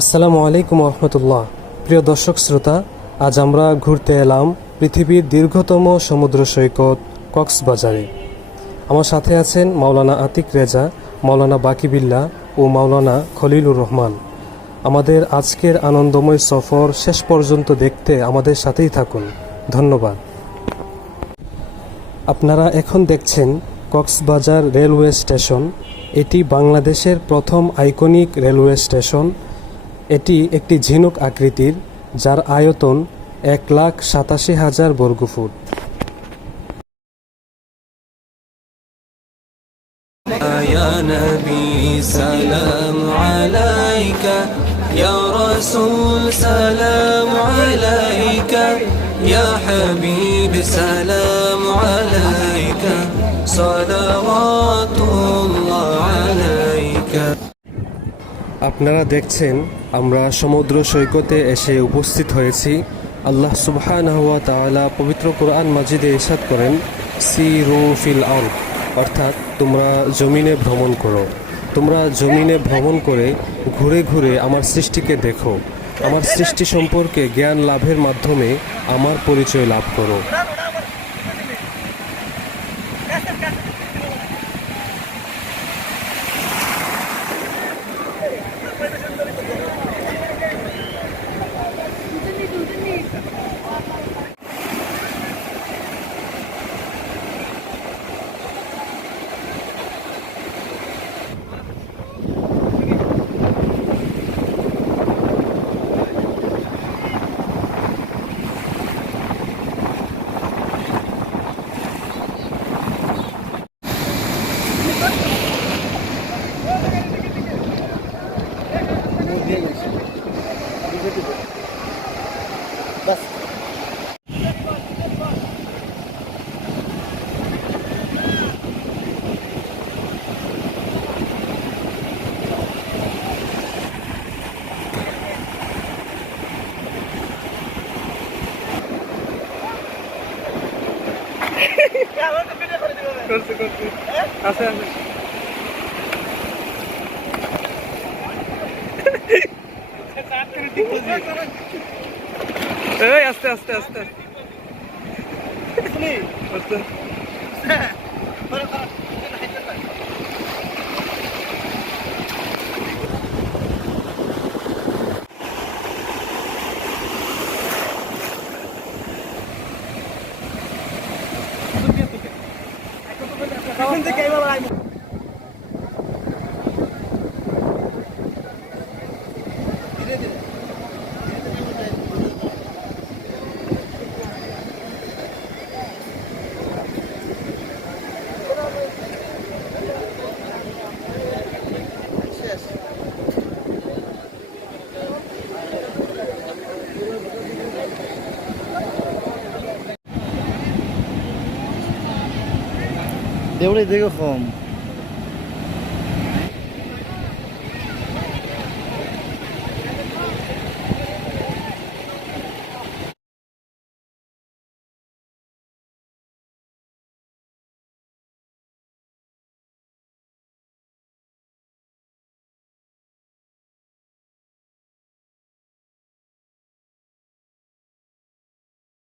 আসসালামু আলাইকুম রহমতুল্লাহ। প্রিয় দর্শক শ্রোতা, আজ আমরা ঘুরতে এলাম পৃথিবীর দীর্ঘতম সমুদ্র সৈকত কক্সবাজারে। আমার সাথে আছেন মাওলানা আতিক রেজা, মাওলানা বাকিবিল্লাহ ও মাওলানা খলিলুর রহমান। আমাদের আজকের আনন্দময় সফর শেষ পর্যন্ত দেখতে আমাদের সাথেই থাকুন। ধন্যবাদ। আপনারা এখন দেখছেন কক্সবাজার রেলওয়ে স্টেশন। এটি বাংলাদেশের প্রথম আইকনিক রেলওয়ে স্টেশন। এটি একটি ঝিনুক আকৃতির, যার আয়তন 1,87,000 বর্গফুট। يا نبي سلام عليك يا رسول سلام عليك يا حبيب سلام عليك صلوات الله عليك। আপনারা দেখছেন আমরা সমুদ্র সৈকতে এসে উপস্থিত হয়েছি। আল্লাহ সুবহানাহু ওয়া তাআলা পবিত্র কোরআন মাজিদে ইরশাদ করেন, সিরু ফিল আরদ, অর্থাৎ তোমরা জমিনে ভ্রমণ করো। তোমরা জমিনে ভ্রমণ করে ঘুরে ঘুরে আমার সৃষ্টিকে দেখো। আমার সৃষ্টি সম্পর্কে জ্ঞান লাভের মাধ্যমে আমার পরিচয় লাভ করো। আস্তে আস্তে আস্তে আস্তে দেউড়ে দেখো কম